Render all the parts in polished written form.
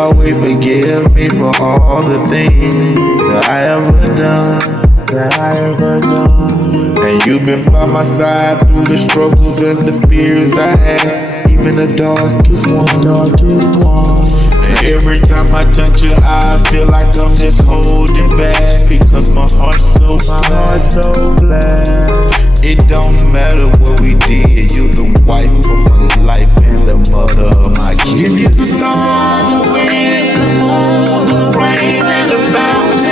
always forgive me for all the things that I ever done. And you've been by my side through the struggles and the fears I had, even the darkest one. And every time I touch your eye, I feel like I'm just holding back, because my heart's so glad. It don't matter what we did, you're the wife of my life and the mother of my kids. Give you the storm, the wind, the moon, the rain, and the mountain.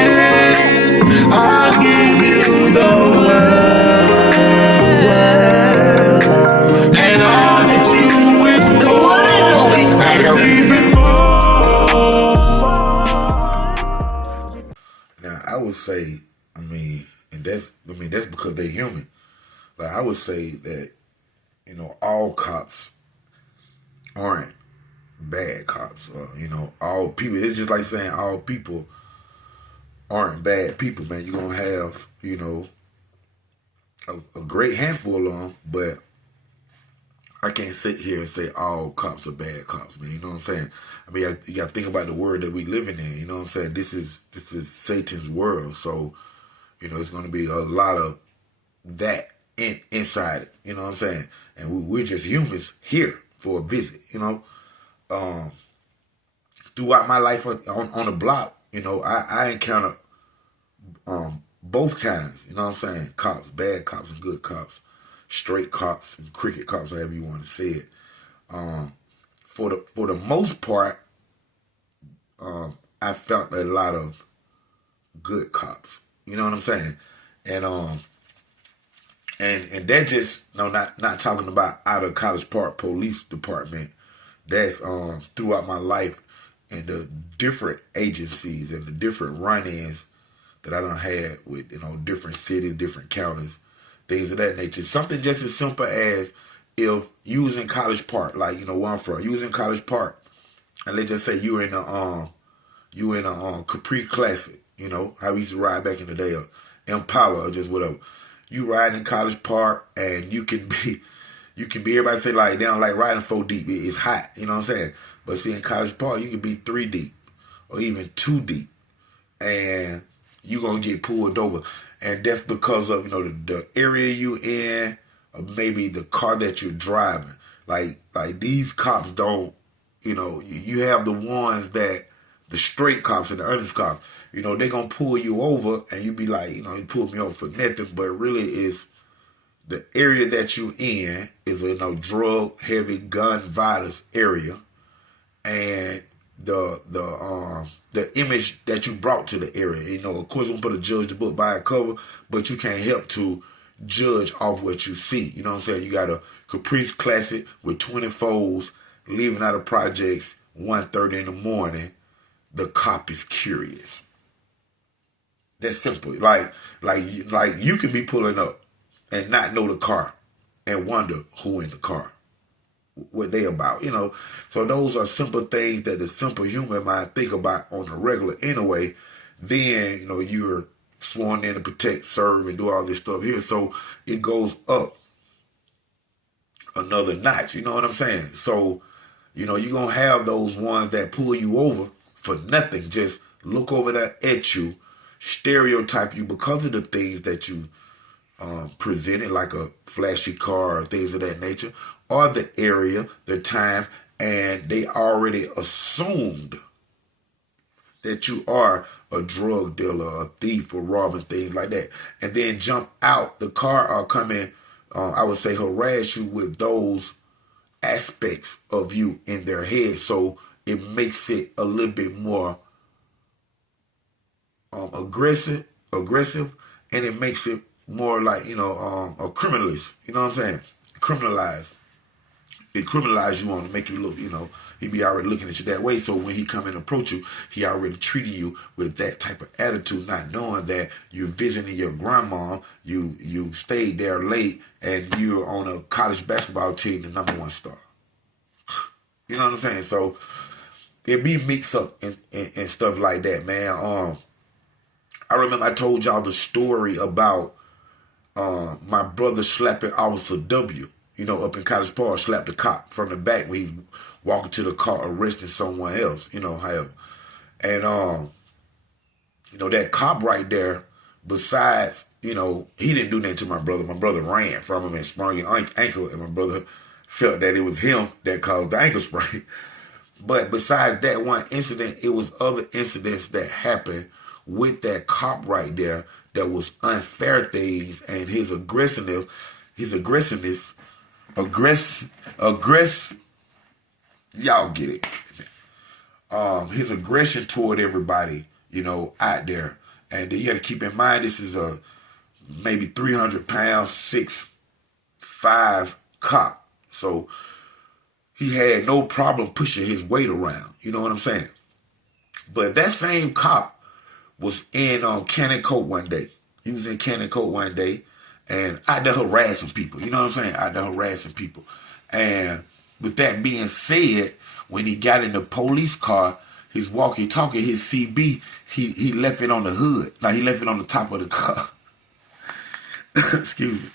I'll give you the world and all that you wish for, and even more. Now I would say, that's because they're human. Like, I would say that, all cops aren't bad cops, or all people. It's just like saying all people aren't bad people, man. You're gonna have, a great handful of them, but I can't sit here and say all cops are bad cops, man. You know what I'm saying? I mean, you got to think about the world that we living in. You know what I'm saying? This is Satan's world, so it's going to be a lot of that inside it. You know what I'm saying? And we're just humans here for a visit. Throughout my life on the block, I encountered both kinds. You know what I'm saying? Cops, bad cops and good cops, straight cops and cricket cops, however you want to say it. For the most part, I felt a lot of good cops. You know what I'm saying? And that just not talking about out of College Park Police Department. That's throughout my life and the different agencies and the different run-ins that I done had with different cities, different counties, things of that nature. Something just as simple as if you was in College Park, like where I'm from, you was in College Park, and let's just say you in a Capri Classic, how we used to ride back in the day, or Impala or just whatever. You ride in College Park, and you can be everybody say like they don't like riding 4 deep. It's hot, you know what I'm saying? But see, in College Park, you can be 3 deep or even 2 deep, and you're gonna get pulled over. And that's because of the area you in, or maybe the car that you're driving. Like these cops don't, you have the ones that the straight cops and the honest cops, they're gonna pull you over, and you be like, you pulled me over for nothing, but really is the area that you in is a drug heavy gun violence area, and the image that you brought to the area. Of course, we'll put a judge the book by a cover, but you can't help to judge off what you see. You know what I'm saying? You got a Caprice Classic with 24s leaving out of projects 1:30 in the morning. The cop is curious. That's simple. Like you can be pulling up and not know the car and wonder who in the car, what they about, So those are simple things that the simple human mind think about on the regular anyway. Then, you're sworn in to protect, serve, and do all this stuff here. So it goes up another notch, you know what I'm saying? So, you're going to have those ones that pull you over for nothing, just look over there at you, stereotype you because of the things that you presented, like a flashy car or things of that nature, or the area, the time, and they already assumed that you are a drug dealer, a thief, or robbing, things like that, and then jump out the car or come in, I would say harass you with those aspects of you in their head. So it makes it a little bit more aggressive, and it makes it more like, a criminalist, you know what I'm saying? Criminalize. It criminalize you on to make you look, he be already looking at you that way. So when he come and approach you, he already treating you with that type of attitude, not knowing that you're visiting your grandma, you stayed there late, and you're on a college basketball team, the #1 star. You know what I'm saying? So it be mixed up and stuff like that, man. I remember I told y'all the story about my brother slapping Officer W. up in College Park, slapped the cop from the back when he's walking to the car arresting someone else, however. And, that cop right there, besides, he didn't do nothing to my brother. My brother ran from him and sprung his ankle, and my brother felt that it was him that caused the ankle sprain. But besides that one incident, it was other incidents that happened with that cop right there that was unfair things, and his aggressiveness, y'all get it. His aggression toward everybody, out there. And you got to keep in mind, this is a maybe 300 pounds, 6'5" cop. So he had no problem pushing his weight around. You know what I'm saying? But that same cop was in Cannon Court one day. He was in Cannon Court one day and out there harassing people. You know what I'm saying? Out there harassing people. And with that being said, when he got in the police car, his walkie-talkie, his CB, he left it on the hood. Like, he left it on the top of the car. Excuse me.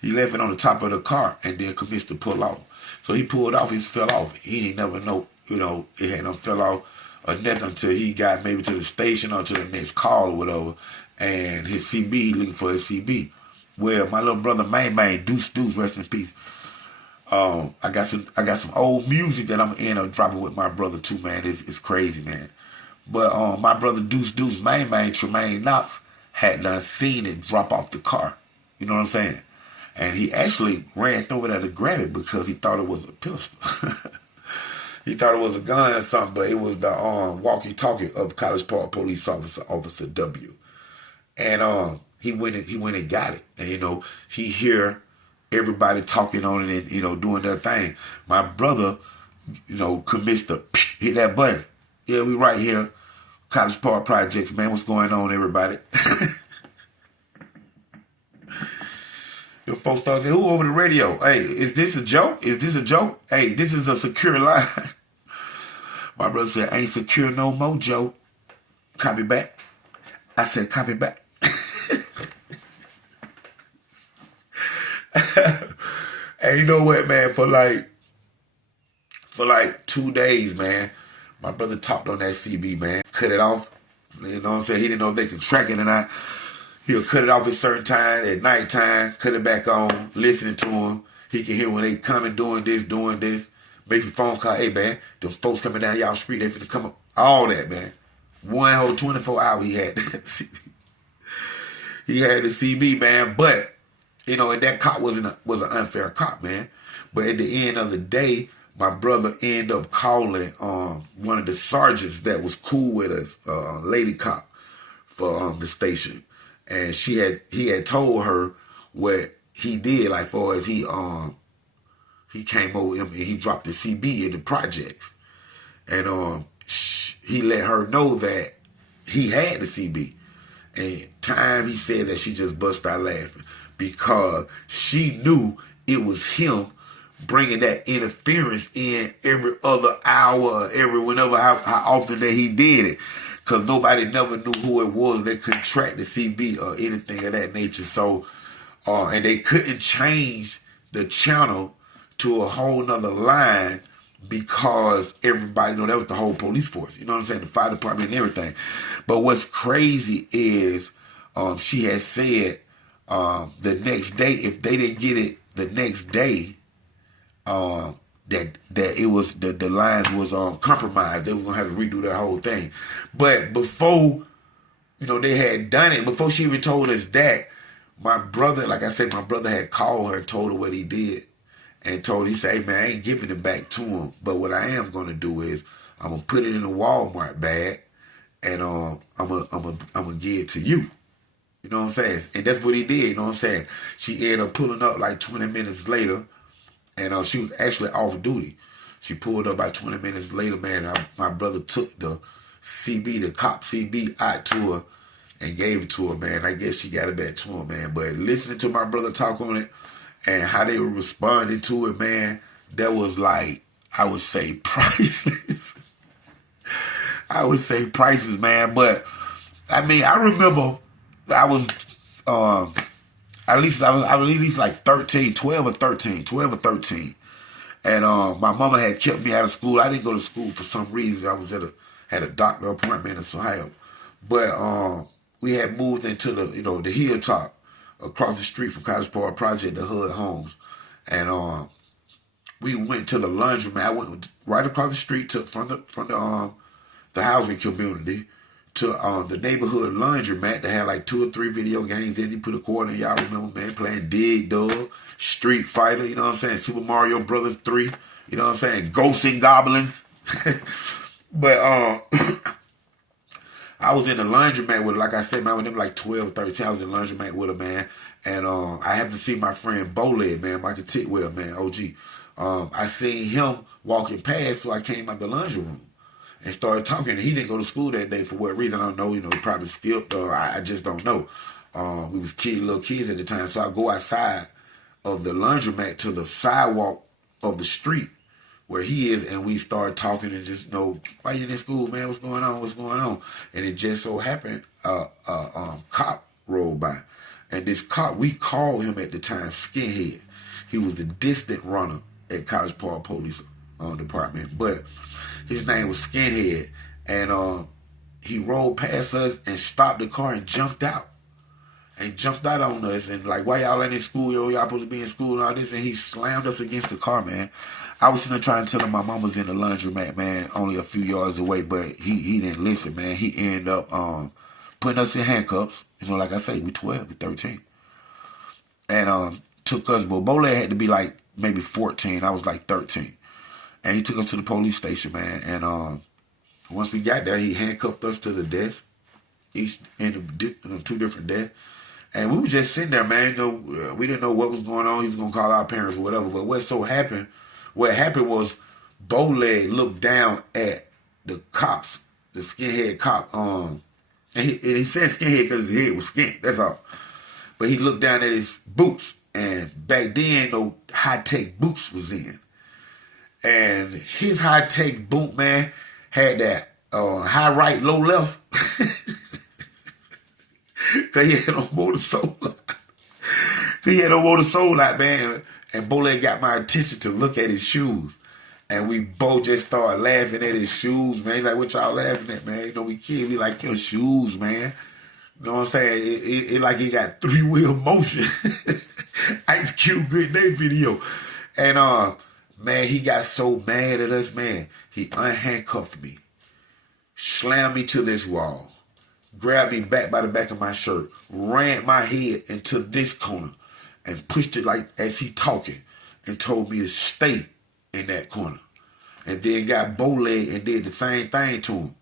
He left it on the top of the car and then commenced to pull off. So he pulled off, he fell off. He didn't never know, it had him fell off or nothing until he got maybe to the station or to the next call or whatever. And his CB, he looking for his CB. Well, my little brother, man, Deuce, rest in peace. I got some old music that I'm in dropping with my brother too, man. It's crazy, man. But my brother Deuce, Tremaine Knox, had done seen it drop off the car. You know what I'm saying? And he actually ran through it to grab it because he thought it was a pistol. He thought it was a gun or something, but it was the walkie-talkie of College Park Police Officer W. And he went and got it. And he hear everybody talking on it and doing their thing. My brother, commits to hit that button. Yeah, we right here, College Park Projects, man. What's going on, everybody? The folks start saying, who over the radio? Hey, is this a joke? Is this a joke? Hey, this is a secure line. My brother said, ain't secure no more, Joe. Copy back. I said, copy back. And you know what, man? For like 2 days, man, my brother talked on that CB, man. Cut it off. You know what I'm saying? He didn't know if they could track it or not. He'll cut it off at certain times, at nighttime, cut it back on, listening to him. He can hear when they coming, doing this. Makes a phone call, hey, man, them folks coming down y'all street, they finna come up. All that, man. One whole 24 hours he had that CB. He had the CB, man, but, and that cop was an unfair cop, man. But at the end of the day, my brother ended up calling one of the sergeants that was cool with us, lady cop, for the station. And he had told her what he did, like far as he came over him and he dropped the CB in the projects. And he let her know that he had the CB. And he said that she just bust out laughing because she knew it was him bringing that interference in every other hour, how often that he did it. Because nobody never knew who it was that could track the CB or anything of that nature. So, and they couldn't change the channel to a whole nother line because everybody, that was the whole police force. You know what I'm saying? The fire department and everything. But what's crazy is she had said the next day, if they didn't get it the next day, that it was the lines was compromised. They were gonna have to redo that whole thing. But before they had done it, before she even told us that, my brother, like I said, my brother had called her and told her what he did, and he said, hey man, I ain't giving it back to him, but what I am gonna do is I'm gonna put it in a Walmart bag, and I'm gonna give it to you. You know what I'm saying? And that's what he did. You know what I'm saying? She ended up pulling up like 20 minutes later. And she was actually off duty. She pulled up about 20 minutes later, man. My brother took the CB, the cop CB, out to her and gave it to her, man. I guess she got it back to him, man. But listening to my brother talk on it and how they were responding to it, man, that was like, I would say priceless. I would say priceless, man. But, I mean, I remember I I was at least like 13, 12 or 13, 12 or 13. And my mama had kept me out of school. I didn't go to school for some reason. I was had a doctor appointment in Ohio. But we had moved into the hilltop across the street from College Park Project, the Hood Homes. And we went to the laundromat. I went right across the street from the housing community to the neighborhood laundromat that had like 2 or 3 video games in. You put a quarter in, y'all remember, man, playing Dig Dug, Street Fighter, you know what I'm saying, Super Mario Brothers 3, you know what I'm saying, Ghosts and Goblins. But I was in the laundromat with her, like I said, man, when they were like 12, 13, I was in the laundromat with her, man. And I happened to see my friend Boled, man, Michael Titwell, man, OG. I seen him walking past, so I came out the laundry room and started talking. And he didn't go to school that day for what reason, I don't know. He probably skipped, or I just don't know. We was little kids at the time, so I go outside of the laundromat to the sidewalk of the street where he is, and we started talking and just, why you in school, man? What's going on? What's going on? And it just so happened, cop rolled by. And this cop, we called him at the time Skinhead. He was the distant runner at College Park Police Department. But his name was Skinhead. And he rolled past us and stopped the car and jumped out. And he jumped out on us and like, why y'all in this school? Yo, y'all supposed to be in school and all this. And he slammed us against the car, man. I was sitting there trying to tell him my mom was in the laundromat, man, only a few yards away, but he didn't listen, man. He ended up putting us in handcuffs. Like I say, we 12, we 13. And took us, but Bole had to be like maybe 14. I was like 13. And he took us to the police station, man. And once we got there, he handcuffed us to the desk, each in 2 different desks. And we were just sitting there, man. We didn't know what was going on. He was going to call our parents or whatever. But what happened was Bole looked down at the cops, the skinhead cop. And he said skinhead because his head was skint. That's all. But he looked down at his boots. And back then, no high-tech boots was in. And his high-tech boot, man, had that high right, low left. Because he had no motor sole out. Man. And Bole got my attention to look at his shoes. And we both just started laughing at his shoes, man. He's like, what y'all laughing at, man? We kids, we like your shoes, man. You know what I'm saying? It like he got 3-wheel motion. Ice Cube good day video. And man, he got so mad at us, man. He unhandcuffed me, slammed me to this wall, grabbed me back by the back of my shirt, ran my head into this corner, and pushed it like as he talking, and told me to stay in that corner. And then got Bole and did the same thing to him.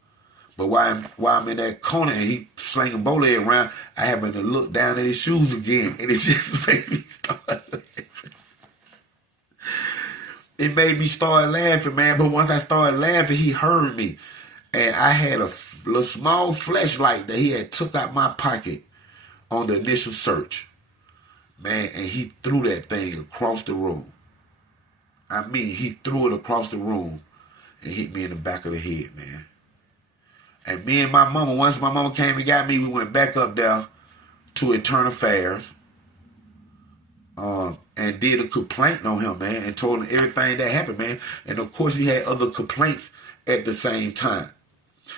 But while I'm in that corner and he slinging Bole around, I happened to look down at his shoes again, and it just made me start laughing. It made me start laughing, man. But once I started laughing, he heard me. And I had a little small flashlight that he had took out my pocket on the initial search. Man, and he threw that thing across the room. I mean, he threw it across the room and hit me in the back of the head, man. And me and my mama, once my mama came and got me, we went back up there to Internal Affairs and did a complaint on him, man, and told him everything that happened, man. And, of course, we had other complaints at the same time.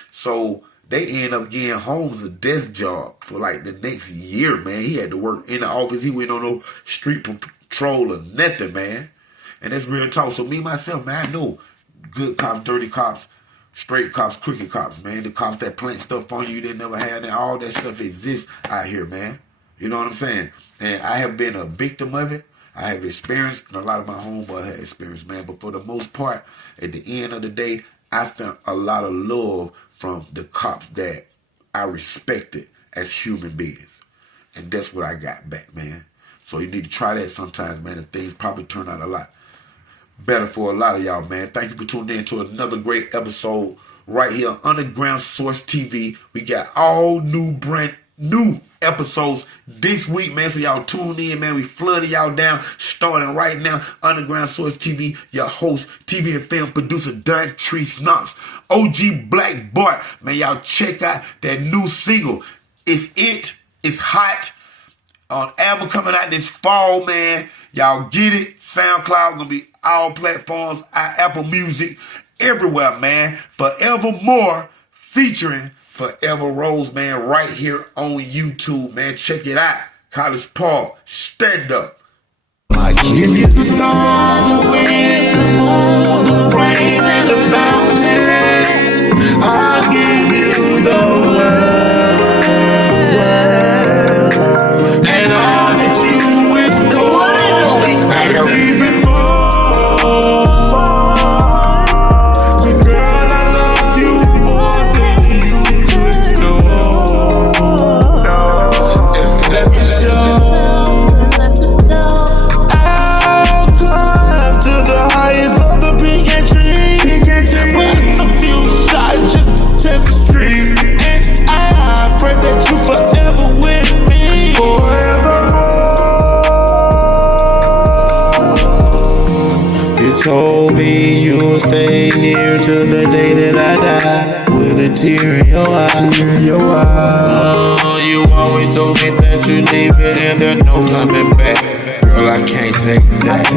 So they ended up getting Holmes a desk job for, like, the next year, man. He had to work in the office. He went on no street patrol or nothing, man. And that's real talk. So me, myself, man, I know good cops, dirty cops, straight cops, crooked cops, man. The cops that plant stuff on you that never had, and all that stuff exists out here, man. You know what I'm saying? And I have been a victim of it. I have experienced, and a lot of my homeboys have experienced, man. But for the most part, at the end of the day, I found a lot of love from the cops that I respected as human beings. And that's what I got back, man. So you need to try that sometimes, man, and things probably turn out a lot better for a lot of y'all, man. Thank you for tuning in to another great episode right here on Underground Source TV. We got all brand new episodes this week, man. So y'all tune in, man. We flooded y'all down starting right now. Underground Source TV, your host, TV and film producer, Dontrece Knox, OG Black Bart. Man, y'all check out that new single. It's hot. Album coming out this fall, man. Y'all get it. SoundCloud gonna be all platforms, Apple Music, everywhere, man. Forevermore featuring Forever Rose, man, right here on YouTube, man. Check it out. College Park, stand up. If you saw the wind, the moon, the rain, and the mountain, I'll give you the world and all that you wish for. And even more. Girl, I love you more than you could know. And that's for sure. To the highest of the pecan tree, blast a few shots just to test the street. And I pray that you forever with me, forever. You told me you'll stay here till the day that I die, with a tear in your eye. Oh, you always told me that you leave it and there's no coming back. Girl, I can't take that.